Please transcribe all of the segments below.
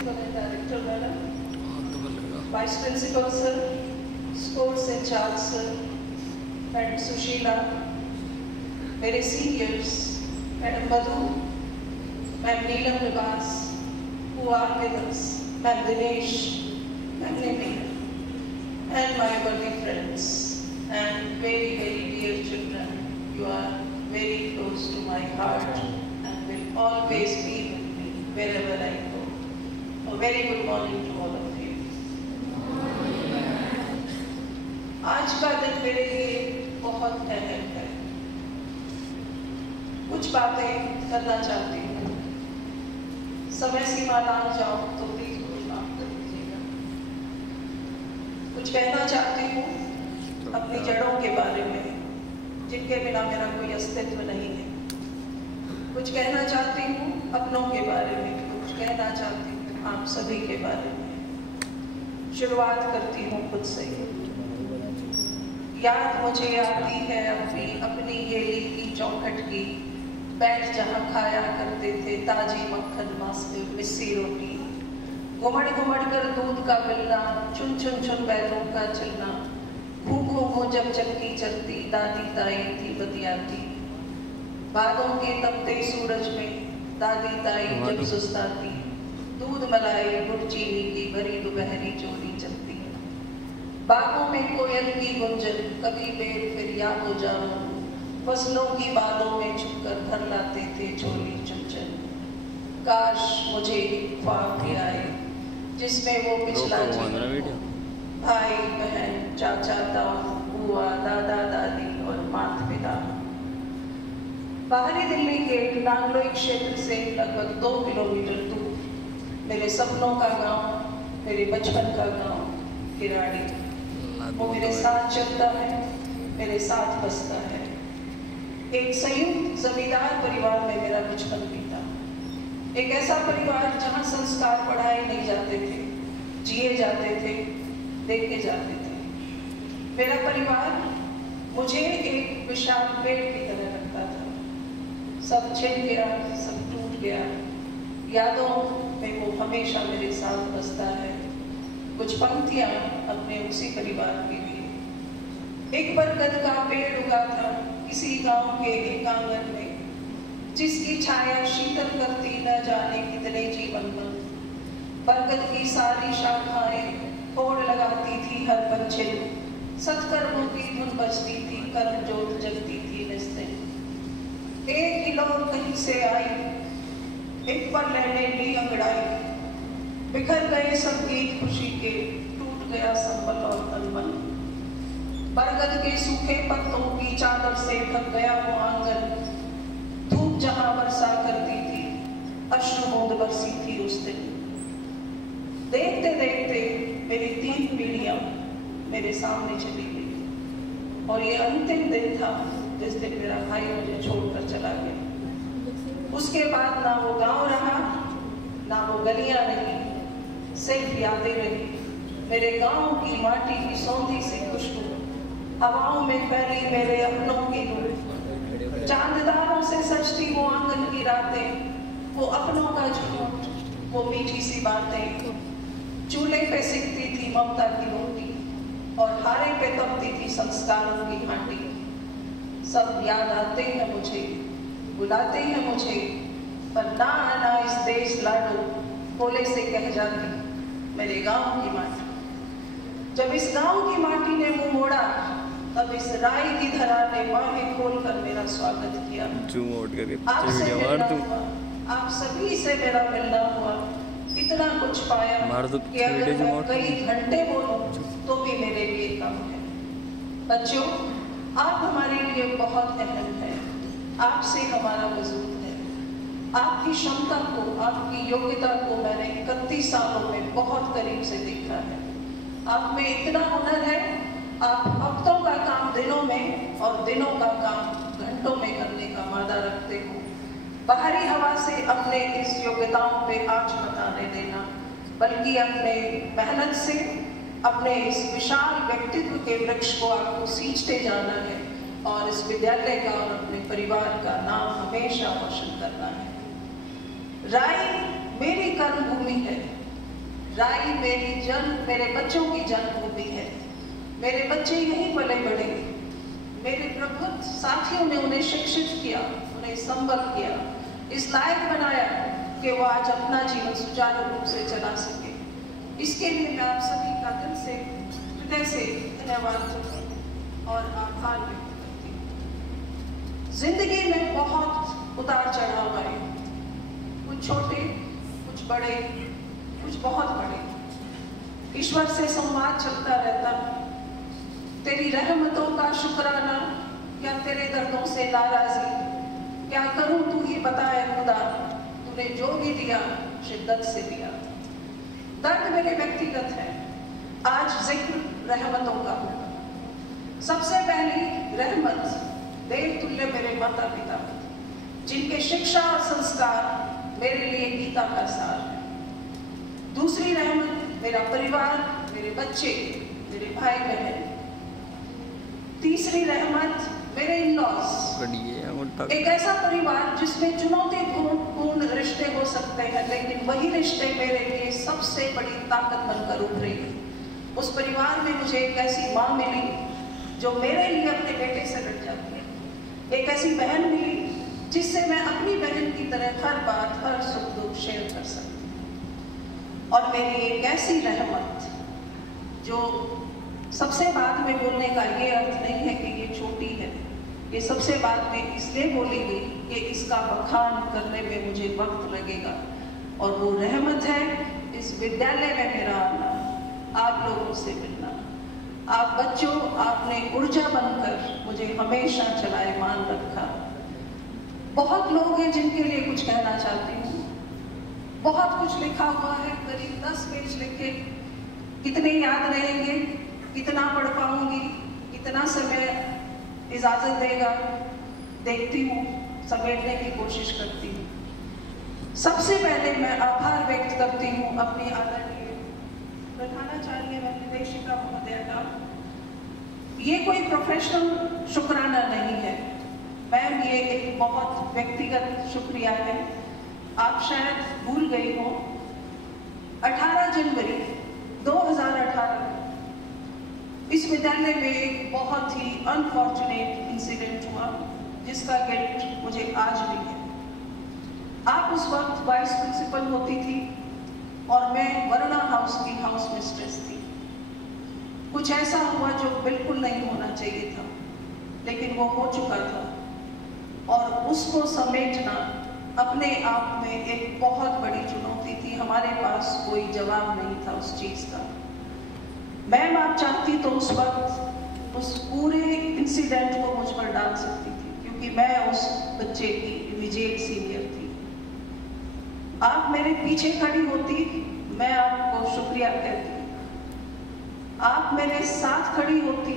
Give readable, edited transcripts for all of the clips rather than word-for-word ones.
Principal and Director Madam, Vice Principal Sir, Sports in Charge Sir, Madam Sushila, मेरे Seniors, Madam Madhu, Madam Neelam Nivas, who are with us, Madam Dinesh, Madam Nimi, and my worthy friends, and very, very dear children, you are very close to my heart and will always be with me wherever I go. A very good morning to all of you. आज का दिन मेरे लिए बहुत अहम है। कुछ बातें करना चाहती हूँ। समय सीमा लांघ जाऊँ तो प्लीज मुझे माफ कर दीजिएगा। कुछ कहना चाहती हूँ अपनी जड़ों के बारे में, जिनके बिना मेरा कोई अस्तित्व नहीं है। कुछ कहना चाहती हूँ अपनों के बारे में, कुछ कहना चाहती हूँ आप सभी के बारे में। शुरुआत करती हूँ खुद से। याद मुझे आती है अपनी गेली की चौखट की, बैठ जहाँ खाया करते थे ताजी मक्खन मिस्सी रोटी, घुमड़ घुमड़ कर दूध का मिलना, चुन चुन चुन बैलों का चलना, भूखों को जब चक्की चलती दादी ताई थी बतियाती, बादों के तपते सूरज में दादी ताई जब सुस्ताती, दूध मलाई गुड़ चीनी की भरी दोपहरी चोरी चलती, बागों में कोयल की गुंजन कभी बेर फिर या हो जाओ, फसलों की बालों में छुपकर भर लाते थे झोली चुनचन। काश मुझे ख्वाब भी आए जिसमें वो पिछला जीवन, भाई बहन चाचा ताऊ बुआ दादा दादी और मात पिता। बाहरी दिल्ली के नांगलोई क्षेत्र से लगभग 2 किलोमीटर दूर मेरे सपनों का गांव, मेरे बचपन का गांव किराड़ी। वो मेरे साथ चलता है, मेरे साथ बसता है। एक संयुक्त जमींदार परिवार में मेरा बचपन बीता। एक ऐसा परिवार जहां संस्कार पढ़ाए नहीं जाते थे, जिए जाते थे, देखे जाते थे। मेरा परिवार मुझे एक विशाल पेड़ की तरह रखता था। सब छिन गया, सब टूट गया, यादों में वो हमेशा मेरे साथ बसता है। कुछ पंक्तियां अपने उसी परिवार के लिए। एक बरगद का पेड़ उगा था किसी गांव के एक आंगन में, जिसकी छाया शीतल करती न जाने कितने जीवन बंद। बरगद की सारी शाखाएं होड़ लगाती थी हर पंछिल, सत्कर्मों की धुन बजती थी, कर्म जोत जगती थी निस्तिन। एक हिलोर कहीं से आई, एक पर लहने ली अंगड़ाई, बिखर गए सब गीत खुशी के, टूट गया संबल और तनमन। बरगद के सूखे पत्तों की चादर से ढक गया वो आंगन, धूप जहां बरसा करती थी, अश्रु बूंद बरसी थी उस दिन। देखते देखते मेरी 3 पीढ़ियां मेरे सामने चली गई, और ये अंतिम दिन था जिस दिन मेरा भाई मुझे छोड़कर चला गया। उसके बाद ना वो गांव रहा, ना वो गलियां रही, सिर्फ यादें रही। मेरे गांव की माटी की सौंधी सी खुशबू, हवाओं में फैली मेरे अपनों की नूर, चांददारों से सजती वो आंगन की रातें, वो अपनों का झूठ, वो मीठी सी बातें। चूल्हे पे सिकती थी ममता की रोटी, और हारे पे तपती थी संस्कारों की हांडी। सब याद आते हैं मुझे, बुलाते हैं मुझे, पर ना आना इस देश लाडो बोले से कह जाती मेरे गांव की माटी। जब इस गांव की माटी ने मुंह मोड़ा, तब इस राई की धरा ने बाहें खोलकर मेरा स्वागत किया। आपसे मिलना हुआ, आप सभी से मेरा मिलना हुआ, इतना कुछ पाया कि अगर मैं कई घंटे बोलूं तो भी मेरे लिए कम है। बच्चों, आप हमारे लिए बहुत अहम हैं। आपसे हमारा वजूद है। आपकी क्षमता को, आपकी योग्यता को मैंने 31 सालों में बहुत करीब से देखा है। आप में इतना हुनर है, आप हफ्तों का काम दिनों में और दिनों का काम घंटों में करने का वादा रखते हो। बाहरी हवा से अपने इस योग्यताओं पे आँच मत आने देना, बल्कि अपने मेहनत से अपने इस विशाल व्यक्तित्व के वृक्ष को आपको सींचते जाना है, और इस विद्यालय का और अपने परिवार का नाम हमेशा रोशन करना है। राई मेरी कर्म भूमि है, राई मेरे बच्चों की जन्मभूमि है। मेरे बच्चे यहीं पले बढ़े। मेरे प्रबुद्ध साथियों ने उन्हें शिक्षित किया, उन्हें संबल किया, इस लायक बनाया कि वो आज अपना जीवन सुचारू रूप से चला सके। इसके लिए मैं आप सभी का दिल से, हृदय से धन्यवाद और आभार व्यक्त करती हूँ। जिंदगी में बहुत उतार चढ़ाव आए, कुछ छोटे, कुछ बड़े, कुछ बहुत बड़े। ईश्वर से संवाद चलता रहता, तेरी रहमतों का शुक्राना या तेरे दर्दों से नाराजगी, क्या करूं तू ही बताए खुदा, तूने जो भी दिया शिद्दत से दिया। दर्द मेरे व्यक्तिगत है, आज जिक्र रहमतों का होगा। सबसे पहली रहमत देव तुल्य मेरे माता पिता, जिनके शिक्षा और संस्कार मेरे लिए गीता का सार है। दूसरी रहमत मेरा परिवार, मेरे बच्चे, मेरे भाई बहन। तीसरी रहमत मेरे इन-लॉज, एक ऐसा परिवार जिसमें चुनौतीपूर्ण रिश्ते हो सकते हैं, लेकिन वही रिश्ते मेरे लिए सबसे बड़ी ताकत बनकर उभरे। उस परिवार में मुझे एक ऐसी माँ मिली जो मेरे लिए अपने बेटे से लड़ जाती है। एक ऐसी बहन मिली जिससे मैं अपनी बहन की तरह हर बात, हर सुख दुख शेयर कर सकती हूँ। और मेरी एक ऐसी रहमत जो सबसे बाद में बोलने का ये अर्थ नहीं है कि ये छोटी है, ये सबसे बाद में इसलिए बोली गई कि इसका बखान करने में मुझे वक्त लगेगा। और वो रहमत है इस विद्यालय में मेरा आना, आप लोगों से मिलना। आप बच्चों, आपने ऊर्जा बनकर मुझे हमेशा चलायमान रखा। बहुत लोग हैं जिनके लिए कुछ कहना चाहती हूँ। बहुत कुछ लिखा हुआ है, करीब 10 पेज लिखे, कितने याद रहेंगे, कितना पढ़ पाऊंगी, कितना समय इजाजत देगा, देखती हूँ, समेटने की कोशिश करती हूँ। सबसे पहले मैं आभार व्यक्त करती हूँ अपनी आदरणीय प्रधानाचार्य व निर्देशिका महोदय का। ये कोई प्रोफेशनल शुक्राना नहीं है मैम, ये एक बहुत व्यक्तिगत शुक्रिया है। आप शायद भूल गई हो, 18 जनवरी 2018 इस विद्यालय में एक बहुत ही अनफॉर्चुनेट इंसिडेंट हुआ, जिसका गिल्ट मुझे आज भी है। आप उस वक्त वाइस प्रिंसिपल होती थी और मैं वरुणा हाउस की हाउस मिस्ट्रेस थी। कुछ ऐसा हुआ जो बिल्कुल नहीं होना चाहिए था, लेकिन वो हो चुका था और उसको समेटना अपने आप में एक बहुत बड़ी चुनौती थी। हमारे पास कोई जवाब नहीं था उस चीज़ का। मैम आप चाहती तो उस वक्त उस पूरे इंसिडेंट को मुझ पर डाल सकती थी, क्योंकि मैं उस बच्चे की इमीडिएट सीनियर थी। आप मेरे पीछे खड़ी होती, मैं आपको शुक्रिया कहती। आप मेरे साथ खड़ी होती,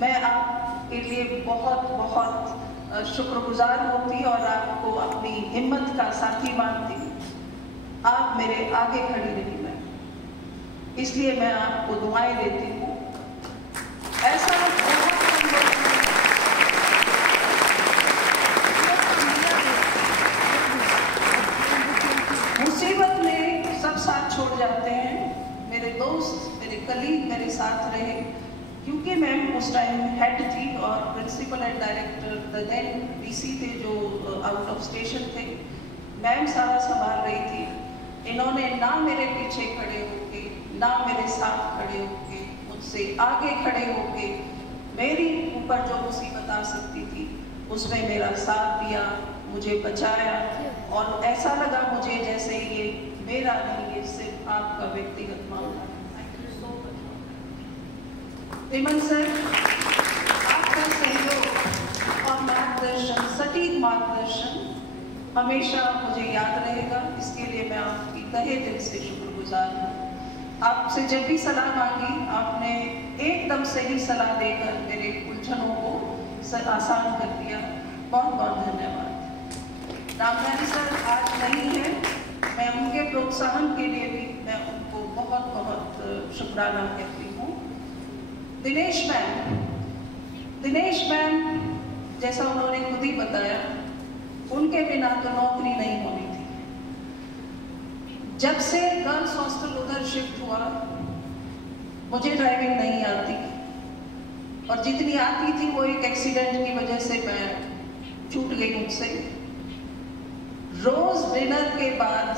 मैं आपके लिए बहुत बहुत शुक्रगुजार होती और आपको अपनी हिम्मत का साथी मानती। आप मेरे आगे खड़ी रही मैं, इसलिए मैं आपको दुआएं देती हूँ। ऐसा मुसीबत में सब साथ छोड़ जाते हैं। मेरे दोस्त, मेरे कलीग मेरे साथ रहे, क्योंकि मैम उस टाइम हेड थी और principal and director the then DC थे जो आउट ऑफ स्टेशन थे। मैम सारा संभाल रही थी। इन्होंने ना मेरे पीछे खड़े होके, ना मेरे साथ खड़े होके, मुझसे आगे खड़े होके मेरी ऊपर जो मुसीबत आ सकती थी उसमें मेरा साथ दिया, मुझे बचाया। और ऐसा लगा मुझे जैसे ये मेरा नहीं, ये सिर्फ आपका व्यक्तिगत मामला है। विमल सर, आपका सहयोग और मार्गदर्शन, सटीक मार्गदर्शन हमेशा मुझे याद रहेगा। इसके लिए मैं आपकी तहे दिल से शुक्रगुजार हूँ। आपसे जब भी सलाह मांगी, आपने एकदम सही सलाह देकर मेरे उलझनों को आसान कर दिया। बहुत बहुत धन्यवाद। रामधारी सर आज नहीं है, मैं उनके प्रोत्साहन के लिए भी मैं उनको बहुत बहुत शुक्राना कहती हूँ। दिनेश मैम जैसा उन्होंने खुद ही बताया, उनके बिना तो नौकरी नहीं होनी थी। जब से गर्ल्स हॉस्टल उधर शिफ्ट हुआ, मुझे ड्राइविंग नहीं आती, और जितनी आती थी वो एक एक्सीडेंट की वजह से मैं छूट गई मुझसे। रोज डिनर के बाद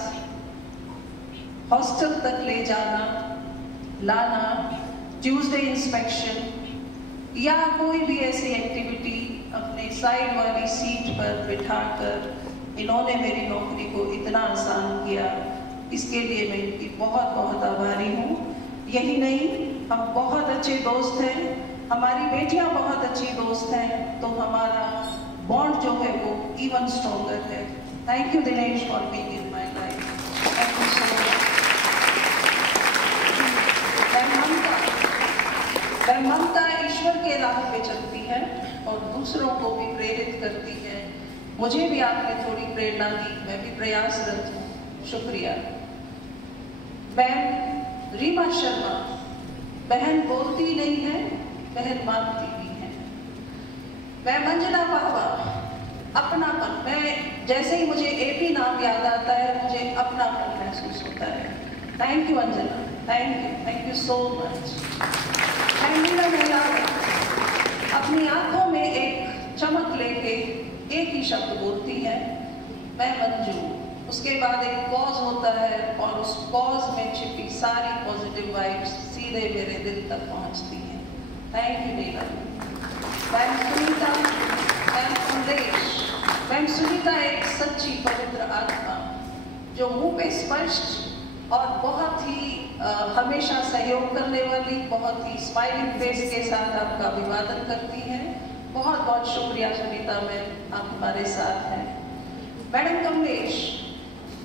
हॉस्टल तक ले जाना लाना, ट्यूसडे इंस्पेक्शन या कोई भी ऐसी एक्टिविटी अपने साइड वाली सीट पर बिठाकर इन्होंने मेरी नौकरी को इतना आसान किया, इसके लिए मैं इनकी बहुत बहुत आभारी हूँ। यही नहीं, हम बहुत अच्छे दोस्त हैं, हमारी बेटियां बहुत अच्छी दोस्त हैं, तो हमारा बॉन्ड जो है वो इवन स्ट्रॉन्गर है। Thank you Dinesh for being in my life. Thank you so much. Mamta ईश्वर के राह पे चलती है और दूसरों को भी प्रेरित करती है। मुझे भी आपने थोड़ी प्रेरणा दी, मैं भी प्रयासरत हूँ, शुक्रिया। मैं रीमा शर्मा, बहन बोलती नहीं है, बहन मानती भी है। मैं मंजना पावा, अपनापन, मैं जैसे ही मुझे एपी नाम याद आता है मुझे अपनापन महसूस होता है। Thank you Anjana, thank you so much. अपनी आंखों में एक चमक लेके एक ही शब्द बोलती है, मैं मंजू। उसके बाद एक पॉज होता है और उस पॉज में छिपी सारी पॉजिटिव वाइब्स सीधे मेरे दिल तक पहुंचती हैं। Thank you Neela. Ma'am Sunita, ma'am संदेश, मैम सुनीता एक सच्ची पवित्र आत्मा जो मुंह पे स्पष्ट और बहुत ही हमेशा सहयोग करने वाली, बहुत ही स्माइलिंग फेस के साथ आपका अभिवादन करती हैं। बहुत बहुत शुक्रिया सुनीता मैम, आप हमारे साथ हैं। मैडम कमलेश,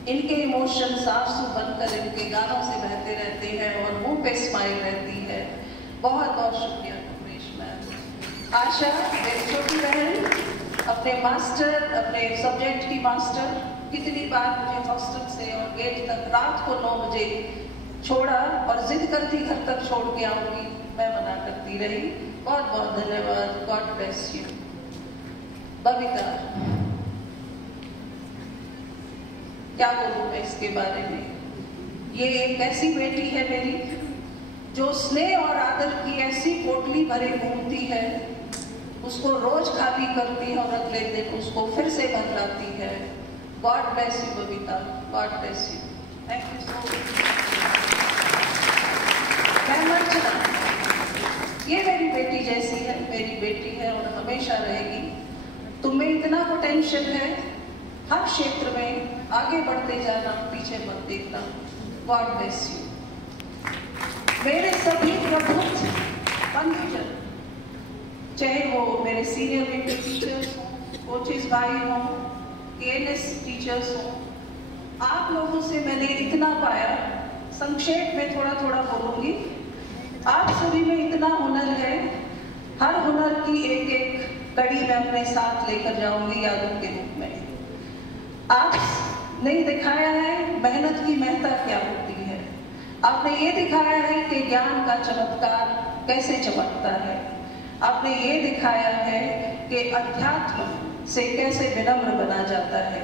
इनके इमोशन साफ बनकर इनके गानों से बहते रहते हैं और मुंह पे स्माइल रहती है। बहुत बहुत शुक्रिया कमलेश मैम। आशा, मेरी छोटी बहन, अपने मास्टर, अपने सब्जेक्ट की मास्टर, कितनी बार मुझे हॉस्टल से और गेट तक रात को 9 बजे छोड़ा और जिद करती घर तक छोड़ के आऊंगी, मैं मना करती रही। बहुत बहुत धन्यवाद। God bless you. बबीता, क्या बोलूं मैं इसके बारे में। ये एक ऐसी बेटी है मेरी जो स्नेह और आदर की ऐसी पोटली भरे घूमती है, उसको रोज खाली करती है और अगले दिन उसको फिर से भर लाती है। God bless you Babita, God bless you. Thank you so much. ये मेरी बेटी जैसी है, मेरी बेटी है और हमेशा रहेगी। तुम्हें इतना पोटेंशियल है, हर क्षेत्र में आगे बढ़ते जाना, पीछे मत देखना। God bless you. मेरे सभी प्रबुद्ध बंधुजन, चाहे वो मेरे सीनियर वीपी टीचर्स हों, कोचेस भाई हों, केएनएस टीचर्स हों, आप लोगों से मैंने इतना पाया। संक्षेप में थोड़ा थोड़ा बोलूंगी। आप सभी में इतना हुनर है, हर हुनर की एक एक कड़ी मैं अपने साथ लेकर जाऊंगी यादों के रूप में। आपने दिखाया है मेहनत की महत्ता क्या होती है। आपने ये दिखाया है कि ज्ञान का चमत्कार कैसे चमकता है। आपने ये दिखाया है कि अध्यात्म से कैसे विनम्र बना जाता है।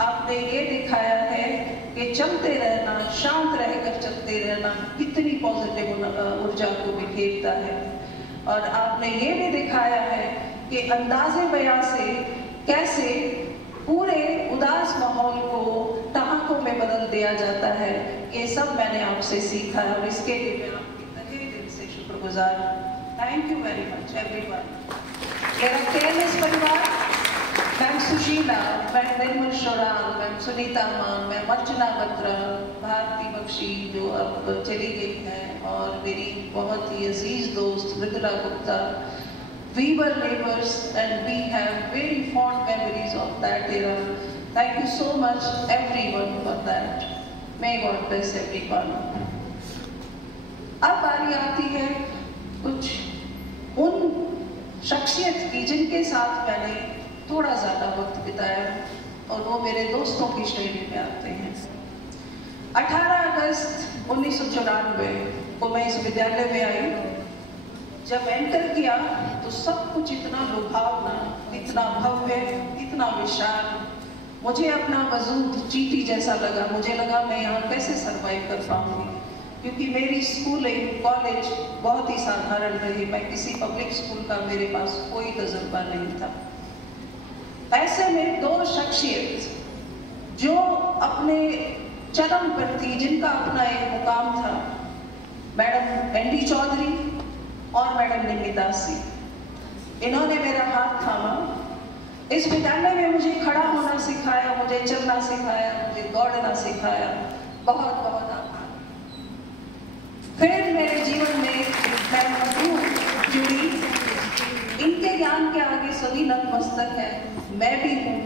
आपने ये दिखाया है कि चलते रहना, शांत रहकर चलते रहना कितनी पॉजिटिव ऊर्जा को बिखेरता है। और आपने ये भी दिखाया है कि अंदाजे बयां से कैसे पूरे उदास माहौल को ठहाकों में बदल दिया जाता है। ये सब मैंने आपसे सीखा है और इसके लिए मैं आपके तहे दिल से शुक्रगुजार हूँ। Thank you very much everyone. मेरा केएनएस परिवार, मैम सुशीला, मैम निर्मल शोराल, मैम सुनीता मान, मैम अर्चना बत्रा, भारती बख्शी जो अब चली गई हैं, और मेरी बहुत ही अजीज दोस्त Mridula Gupta. We were neighbors and we have very fond memories of that era. Thank you so much everyone for that. May God bless everyone. अब बारी आती है कुछ उन शख्सियत की जिनके साथ मैंने थोड़ा ज़्यादा वक्त बिताया और वो मेरे दोस्तों की श्रेणी में आते हैं। 18 अगस्त 1994 को मैं इस विद्यालय में आई। जब एंटर किया तो सब कुछ इतना लुभावना, इतना भव्य, इतना विशाल, मुझे अपना वजूद चींटी जैसा लगा। मुझे लगा मैं यहाँ कैसे सरवाइव कर पाऊंगी, क्योंकि मेरी स्कूलिंग कॉलेज बहुत ही साधारण रही। मैं किसी पब्लिक स्कूल का मेरे पास कोई तजुर्बा नहीं था। ऐसे में दो शख्सियत जो अपने चरम पर थी, जिनका अपना एक मुकाम था, मैडम एनडी चौधरी और मैडम निमिता सिंह, इन्होंने मेरा हाथ थामा। इस विद्यालय में मुझे खड़ा होना सिखाया, मुझे चलना सिखाया, मुझे दौड़ना सिखाया। बहुत बहुत आभार। फिर मेरे जीवन में मैं मजदूर जुड़ी। इनके ज्ञान के आगे सभी नतमस्तक है। मैं भी हूँ,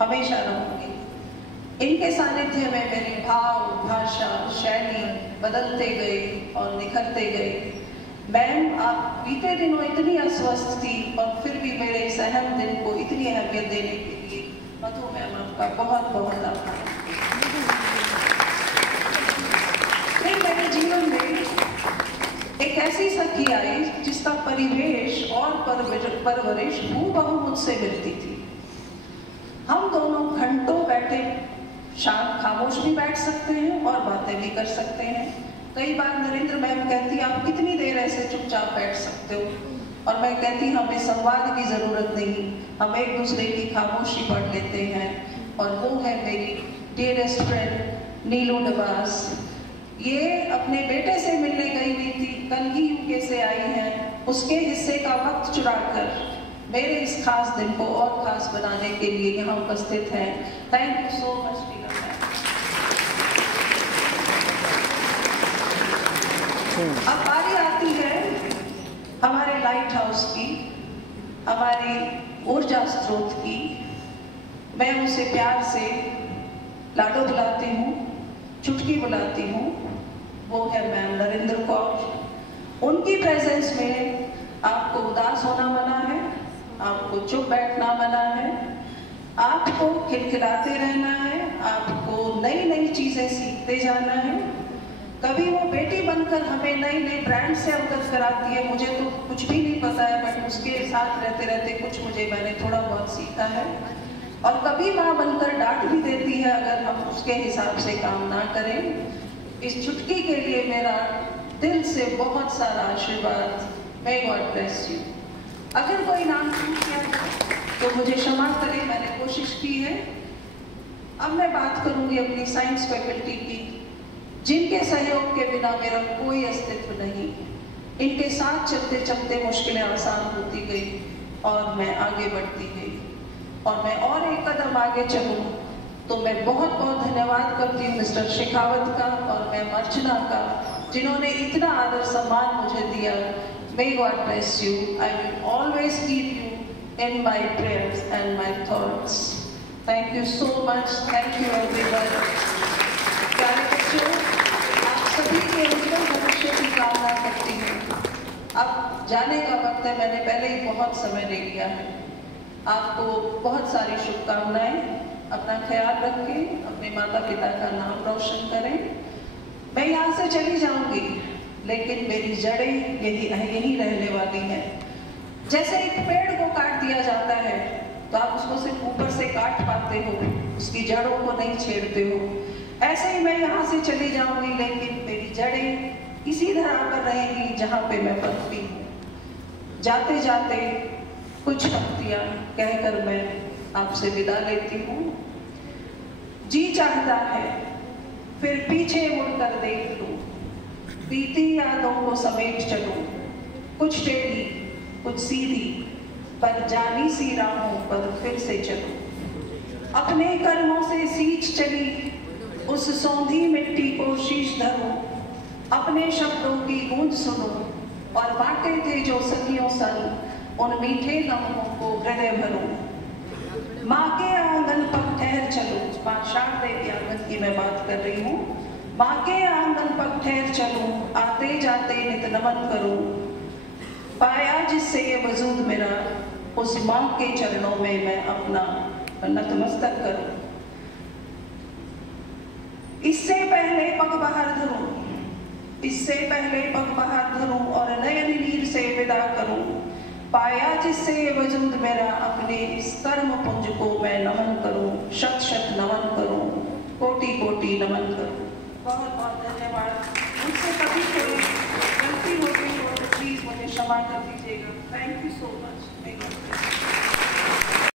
हमेशा रहूंगी। इनके सानिध्य में मेरे भाव, भाषा, शैली बदलते गए और निखरते गए। मैम, आप बीते दिनों इतनी अस्वस्थ थी और फिर भी मेरे इस अहम दिन को इतनी अहमियत देने के लिए मधु मैम आपका बहुत बहुत आभार। फिर मेरे जीवन में एक ऐसी सखी आई जिसका परिवेश और परवरिश हूबहू मुझसे मिलती थी। हम दोनों घंटों बैठे, शाम खामोश भी बैठ सकते हैं और बातें भी कर सकते हैं। कई बार नरेंद्र मैम कहती आप कितनी देर ऐसे चुपचाप बैठ सकते हो, और मैं कहती हमें संवाद की जरूरत नहीं, हम एक दूसरे की खामोशी पढ़ लेते हैं। और वो है मेरी डियरेस्ट फ्रेंड नीलू नवाज। ये अपने बेटे से मिलने गई हुई थी, कल ही यूके से आई हैं। उसके हिस्से का वक्त चुराकर मेरे इस खास दिन को और खास बनाने के लिए यहाँ उपस्थित हैं। Thank you so much Neelu ma'am. अब बारी आती है हमारे लाइट हाउस की, हमारी ऊर्जा स्रोत की। मैं उसे प्यार से लाडो बुलाती हूँ, चुटकी बुलाती हूँ। वो है मैम नरेंद्र कौर। उनकी प्रेजेंस में आपको उदास होना मना है, आपको चुप बैठना मना है, आपको खिलखिलाते रहना है, आपको नई नई चीजें सीखते जाना है। कभी वो बेटी बनकर हमें नई नई ब्रांड से अवगत कराती है। मुझे तो कुछ भी नहीं पता है, बट उसके साथ रहते रहते कुछ मैंने थोड़ा बहुत सीखा है। और कभी माँ बनकर डांट भी देती है अगर हम उसके हिसाब से काम ना करें। इस चुटकी के लिए मेरा दिल से बहुत सारा आशीर्वाद। May God bless you. अगर कोई नाम छूट गया तो मुझे क्षमा करें, मैंने कोशिश की है। अब मैं बात करूंगी अपनी साइंस फैकल्टी की, जिनके सहयोग के बिना मेरा कोई अस्तित्व नहीं। इनके साथ चलते चलते मुश्किलें आसान होती गई और मैं आगे बढ़ती गई। और मैं और एक कदम आगे चलूँ तो मैं बहुत बहुत धन्यवाद करती हूँ मिस्टर शेखावत का और मैम अर्चना का, जिन्होंने इतना आदर सम्मान मुझे दिया। May God bless you. I will always keep you in my prayers and my thoughts. Thank you so much. Thank you everyone. प्यारे बच्चों, आप सभी के उज्जवल भविष्य की कामना करती हूँ। अब जाने का वक्त है, मैंने पहले ही बहुत समय ले लिया है। आपको बहुत सारी शुभकामनाएं। अपना ख्याल रखें, अपने माता पिता का नाम रोशन करें। मैं यहाँ से चली जाऊंगी, लेकिन मेरी जड़ें यही रहने वाली हैं। जैसे एक पेड़ को काट दिया जाता है तो आप उसको सिर्फ ऊपर से काट पाते हो, उसकी जड़ों को नहीं छेड़ते हो। ऐसे ही मैं यहाँ से चली जाऊंगी, लेकिन मेरी जड़ें इसी तरह पर रहेंगी जहाँ पे मैं पनपी हूँ। जाते जाते कुछ पंक्तियाँ कहकर मैं आपसे विदा लेती हूँ। जी चाहता है फिर पीछे मुड़कर देख लूं, बीती यादों को समेट चलूं, कुछ टेढ़ी कुछ सीधी पर जानी सी राहों पर फिर से चलूं। अपने कर्मों से सींच चली उस सौंधी मिट्टी को शीश धरूं, अपने शब्दों की गूंज सुनूं और बांटे थे जो सदियों संग उन मीठे लम्हों को हृदय भरूं। माँ के आंगन पर ठहर चलूं, माँ शारदे के आंगन की मैं बात कर रही हूँ। माँ के आंगन पर ठहर चलूं, आते जाते नित नमन करूं, पाया जिससे ये वजूद मेरा, उस माँ के चरणों में मैं अपना नतमस्तक करूं। इससे पहले पग बाहर धरूं, इससे पहले पग बाहर धरूं और नयन नीर से विदा करूं। पाया जिससे ये वजूद मेरा, अपने इस कर्म पुंज को मैं नमन करूं, शत शत नमन करूं, कोटि कोटि नमन करूं। बहुत बहुत धन्यवाद।